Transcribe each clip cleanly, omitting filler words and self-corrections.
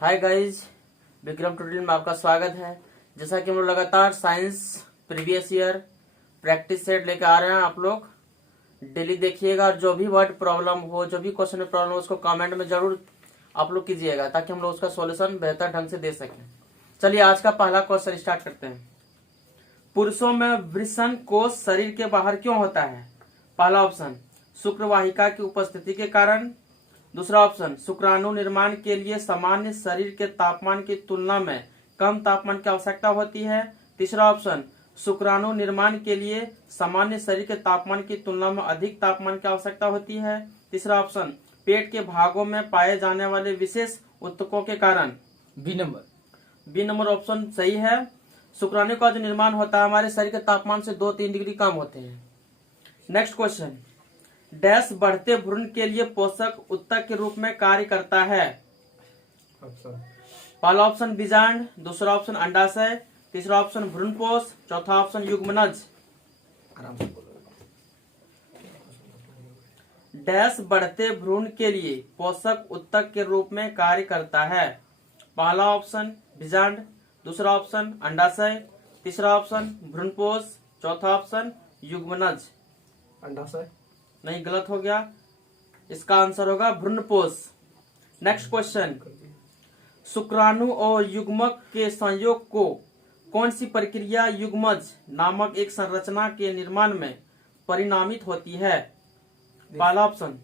Hi guys, Vikram tutorial में आपका स्वागत है। जैसा कि हम लोग लगातार science previous year practice set लेकर आ रहे हैं, आप लोग डेली देखिएगा और जो भी वर्ड प्रॉब्लम हो, जो भी क्वेश्चन में प्रॉब्लम हो, उसको कमेंट में जरूर आप लोग कीजिएगा ताकि हम लोग उसका सॉल्यूशन बेहतर ढंग से दे सकें। चलिए आज का पहला क्वेश्चन स्टार्ट करते हैं। पुरुषों में वृषण कोष शरीर के बाहर क्यों होता है? पहला ऑप्शन शुक्रवाहिका की उपस्थिति के कारण। दूसरा ऑप्शन शुक्राणु निर्माण के लिए सामान्य शरीर के तापमान की तुलना में कम तापमान की आवश्यकता होती है। तीसरा ऑप्शन शुक्राणु निर्माण के लिए सामान्य शरीर के तापमान की तुलना में अधिक तापमान की आवश्यकता होती है। तीसरा ऑप्शन पेट के भागों में पाए जाने वाले विशेष उत्तकों के कारण। बी नंबर ऑप्शन सही है। शुक्राणु का जो निर्माण होता है हमारे शरीर के तापमान से 2-3 डिग्री कम होते हैं। नेक्स्ट क्वेश्चन, डैश बढ़ते भ्रूण के लिए पोषक उत्तक के रूप में कार्य करता है? पहला ऑप्शन बीजांड, दूसरा ऑप्शन अंडाशय, तीसरा ऑप्शन भ्रूणपोष, चौथा ऑप्शन युग्मनज। डैश बढ़ते भ्रूण के लिए पोषक उत्तक के रूप में कार्य करता है? पहला ऑप्शन बीजांड, दूसरा ऑप्शन अंडाशय, तीसरा ऑप्शन भ्रूणपोष, चौथा ऑप्शन युग्मनज। अंडाशय नहीं, गलत हो गया। इसका आंसर होगा भ्रूणपोष। नेक्स्ट क्वेश्चन, शुक्राणु और युग्मक के संयोग को कौन सी प्रक्रिया युग्मज नामक एक संरचना के निर्माण में परिणामित होती है? पहला ऑप्शन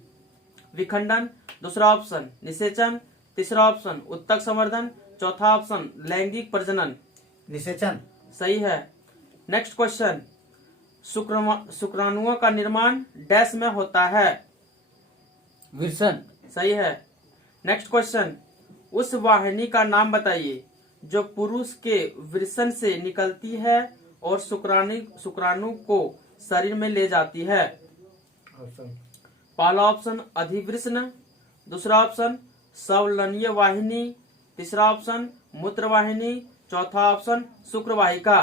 विखंडन, दूसरा ऑप्शन निषेचन, तीसरा ऑप्शन उत्तक संवर्धन, चौथा ऑप्शन लैंगिक प्रजनन। निषेचन सही है। नेक्स्ट क्वेश्चन, शुक्राणुओं का निर्माण डैश में होता है? विरसन। सही है। नेक्स्ट क्वेश्चन, उस वाहिनी का नाम बताइए जो पुरुष के वृषण से निकलती है और शुक्राणु को शरीर में ले जाती है। पहला ऑप्शन अधिवृषण, दूसरा ऑप्शन संवलनीय वाहिनी, तीसरा ऑप्शन मूत्रवाहिनी, चौथा ऑप्शन शुक्रवाहिका।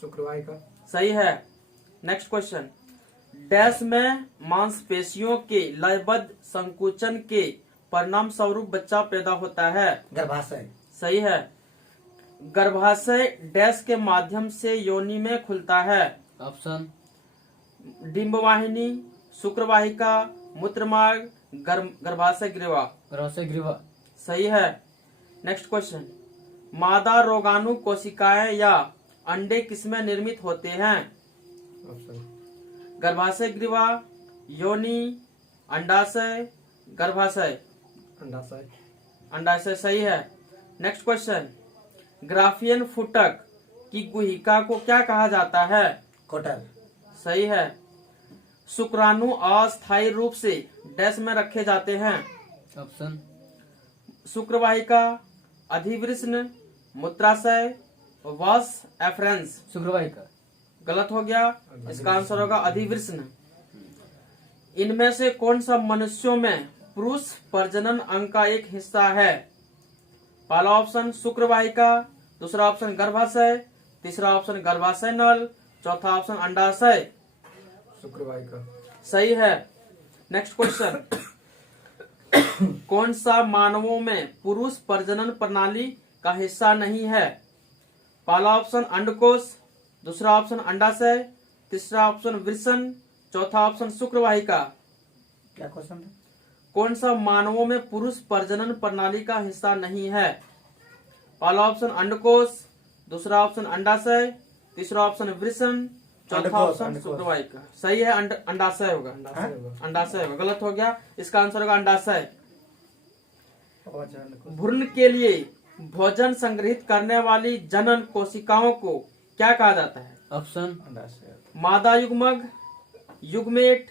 शुक्रवाहिका सही है। नेक्स्ट क्वेश्चन, डैश में मांसपेशियों के लयबद्ध संकुचन के परिणाम स्वरूप बच्चा पैदा होता है? गर्भाशय। सही है। गर्भाशय डैश के माध्यम से योनि में खुलता है? ऑप्शन डिंबवाहिनी, शुक्रवाहिका, मूत्रमार्ग, गर्भाशय ग्रीवा। गर्भाशय ग्रीवा। सही है। नेक्स्ट क्वेश्चन, मादा रोगाणु कोशिकाएं या अंडे किसमें निर्मित होते हैं? गर्भाशय ग्रीवा, योनि, अंडाशय, गर्भाशय। अंडाशय। अंडाशय सही है। नेक्स्ट क्वेश्चन, ग्राफियन फुटक की गुहिका को क्या कहा जाता है? कोटर। सही है। शुक्राणु अस्थायी रूप से डैश में रखे जाते हैं? ऑप्शन शुक्रवाहिका, अधिवृषण, मूत्राशय, वस एफरेंस। शुक्रवाहिका। गलत हो गया। इसका आंसर होगा अधिवृषण। इनमें से कौन सा मनुष्यों में पुरुष प्रजनन अंग का एक हिस्सा है? पहला ऑप्शन शुक्रवाहिका, दूसरा ऑप्शन गर्भाशय, तीसरा ऑप्शन गर्भाशय नल, चौथा ऑप्शन अंडाशय। शुक्रवाहिका। सही है। नेक्स्ट क्वेश्चन, कौन सा मानवों में पुरुष प्रजनन प्रणाली का हिस्सा नहीं है? पहला ऑप्शन अंडकोश, दूसरा ऑप्शन अंडाशय, तीसरा ऑप्शन वृषण, चौथा ऑप्शन शुक्रवाहिका। क्या क्वेश्चन था? कौन सा मानवों में पुरुष प्रजनन प्रणाली का हिस्सा नहीं है? पहला ऑप्शन अंडकोश, दूसरा ऑप्शन अंडाशय, तीसरा ऑप्शन वृषण, चौथा ऑप्शन शुक्रवाहिका। सही है। अंडाशय होगा। अंडाशय होगा। गलत हो गया। इसका आंसर होगा अंडाशय। भ्रूण के लिए भोजन संग्रहित करने वाली जनन कोशिकाओं को क्या कहा जाता है? ऑप्शन मादा युग्मक, युग्मेट,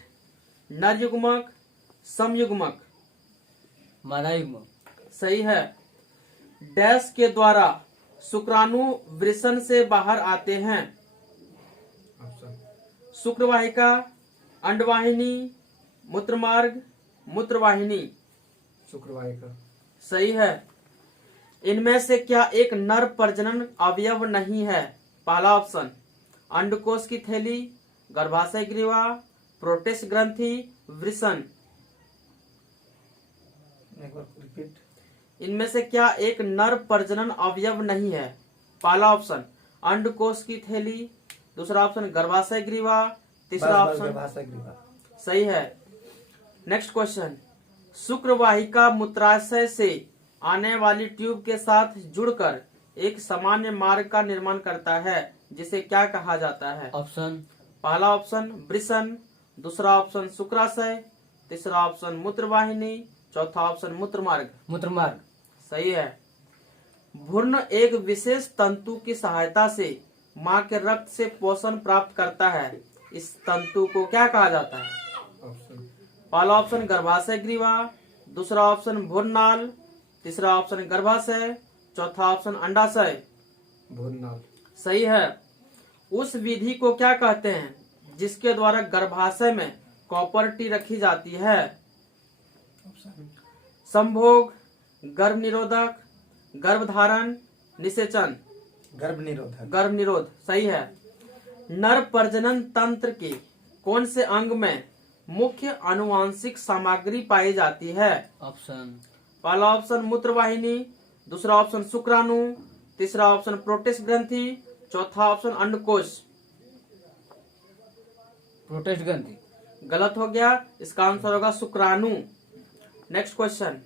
नर युग्मक, समयुग्मक। मादा युग्मक। सही है। डैश के द्वारा शुक्राणु वृषण से बाहर आते हैं? शुक्रवाहिका, अंडवाहिनी, मूत्रमार्ग, मूत्रवाहिनी। शुक्रवाहिका। सही है। इनमें से क्या एक नर प्रजनन अवयव नहीं है? पहला ऑप्शन अंडकोश की थैली, गर्भाशय ग्रीवा, प्रोटेस्ट ग्रंथि, वृषण। एक बार रिपीट। इनमें से क्या एक नर प्रजनन अवयव नहीं है? पहला ऑप्शन अंडकोश की थैली, दूसरा ऑप्शन गर्भाशय ग्रीवा, तीसरा ऑप्शन गर्भाशय ग्रीवा। सही है। नेक्स्ट क्वेश्चन, शुक्रवाहिका मूत्राशय से आने वाली ट्यूब के साथ जुड़कर एक सामान्य मार्ग का निर्माण करता है, जिसे क्या कहा जाता है? ऑप्शन पहला ऑप्शन वृषण, दूसरा ऑप्शन शुक्राशय, तीसरा ऑप्शन मूत्रवाहिनी, चौथा ऑप्शन मूत्रमार्ग। मूत्रमार्ग। सही है। भ्रूण एक विशेष तंतु की सहायता से मां के रक्त से पोषण प्राप्त करता है, इस तंतु को क्या कहा जाता है? ऑप्शन पहला ऑप्शन गर्भाशय ग्रीवा, दूसरा ऑप्शन भ्रूणनाल, तीसरा ऑप्शन गर्भाशय, चौथा ऑप्शन अंडाशय। भ्रूणनाल। सही है। उस विधि को क्या कहते हैं जिसके द्वारा गर्भाशय में कॉपर टी रखी जाती है? संभोग, गर्भ निरोधक, गर्भधारण, निषेचन। गर्भ निरोधक। गर्भ निरोध। सही है। नर प्रजनन तंत्र के कौन से अंग में मुख्य आनुवांशिक सामग्री पाई जाती है? ऑप्शन पहला ऑप्शन मूत्रवाहिनी, दूसरा ऑप्शन शुक्राणु, तीसरा ऑप्शन प्रोटेस्ट ग्रंथि, चौथा ऑप्शन अंडकोश। प्रोटेस्ट ग्रंथि। गलत हो गया, इसका आंसर होगा शुक्राणु। नेक्स्ट क्वेश्चन,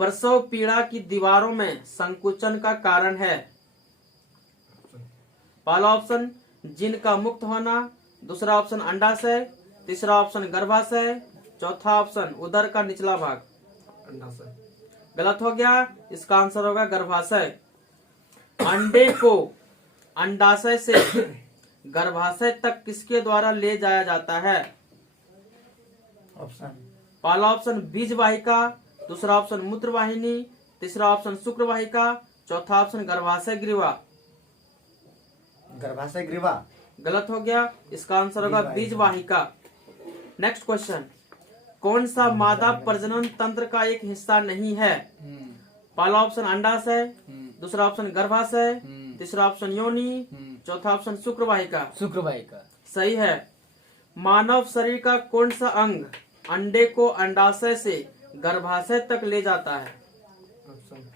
प्रसव पीड़ा की दीवारों में संकुचन का कारण है? पहला ऑप्शन जिन का मुक्त होना, दूसरा ऑप्शन अंडाशय, तीसरा ऑप्शन गर्भाशय, चौथा ऑप्शन उदर का निचला भाग। अंडाशय। गलत हो गया, इसका आंसर होगा गर्भाशय। अंडे को अंडाशय से गर्भाशय तक किसके द्वारा ले जाया जाता है? ऑप्शन पहला ऑप्शन बीज वाहिका, दूसरा ऑप्शन मूत्रवाहिनी, तीसरा ऑप्शन शुक्रवाहिका, चौथा ऑप्शन गर्भाशय ग्रीवा। गर्भाशय ग्रीवा। गलत हो गया, इसका आंसर होगा बीज वाहिका। नेक्स्ट क्वेश्चन, कौन सा मादा प्रजनन तंत्र का एक हिस्सा नहीं है? पहला ऑप्शन अंडाशय, दूसरा ऑप्शन गर्भाशय, तीसरा ऑप्शन योनि, चौथा ऑप्शन शुक्रवाहिका। शुक्रवाहिका। सही है। मानव शरीर का कौन सा अंग अंडे को अंडाशय से गर्भाशय तक ले जाता है? ऑप्शन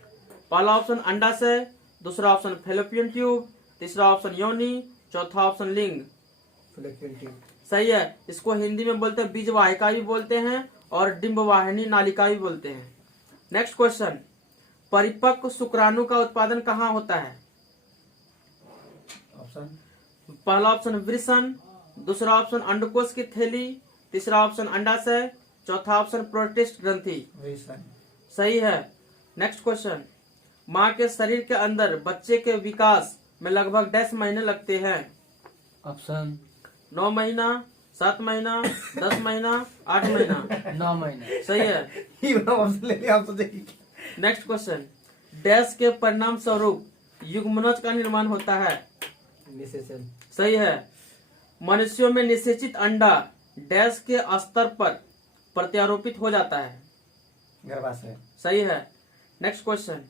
पहला ऑप्शन अंडाशय, दूसरा ऑप्शन फैलोपियन ट्यूब, तीसरा ऑप्शन योनि, चौथा ऑप्शन लिंग। Fallopian tube. सही है। इसको हिंदी में बोलते हैं बीज वाहिका भी बोलते हैं और डिंब वाहिनी नालिका भी बोलते हैं। नेक्स्ट क्वेश्चन, परिपक्व शुक्राणु का उत्पादन कहाँ होता है? ऑप्शन पहला ऑप्शन वृषण, दूसरा ऑप्शन अंडकोश की थैली, तीसरा ऑप्शन अंडाशय, चौथा ऑप्शन प्रोटेस्ट ग्रंथि। वृषण। सही है। नेक्स्ट क्वेश्चन, माँ के शरीर के अंदर बच्चे के विकास में लगभग 10 महीने लगते हैं? ऑप्शन 9 महीना, 7 महीना, 10 महीना, 8 महीना। 9 महीने। सही है। ये ऑप्शन ले लिया, आप तो देखिए। नेक्स्ट क्वेश्चन, डैश के परिणाम स्वरूप युग्मनज का निर्माण होता है? निषेचन। सही है। मनुष्यों में निषेचित अंडा डैश के स्तर पर प्रत्यारोपित हो जाता है? गर्भाशय। सही है। नेक्स्ट क्वेश्चन,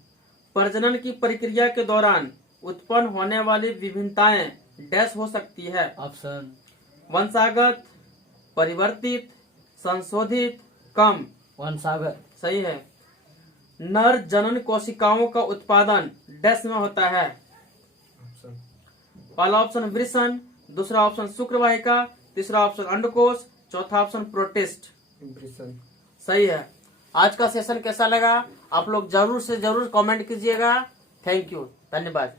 प्रजनन की प्रक्रिया के दौरान उत्पन्न होने वाली विभिन्नताएं डैश हो सकती है? ऑप्शन वंशागत, परिवर्तित, संशोधित, कम। वंशागत। सही है। नर जनन कोशिकाओं का उत्पादन डैश में होता है? ऑप्शन पहला ऑप्शन वृषण, दूसरा ऑप्शन शुक्रवाहिका, तीसरा ऑप्शन अंडकोश, चौथा ऑप्शन प्रोटेस्ट। वृषण। सही है। आज का सेशन कैसा लगा आप लोग जरूर से जरूर कमेंट कीजिएगा। थैंक यू, धन्यवाद।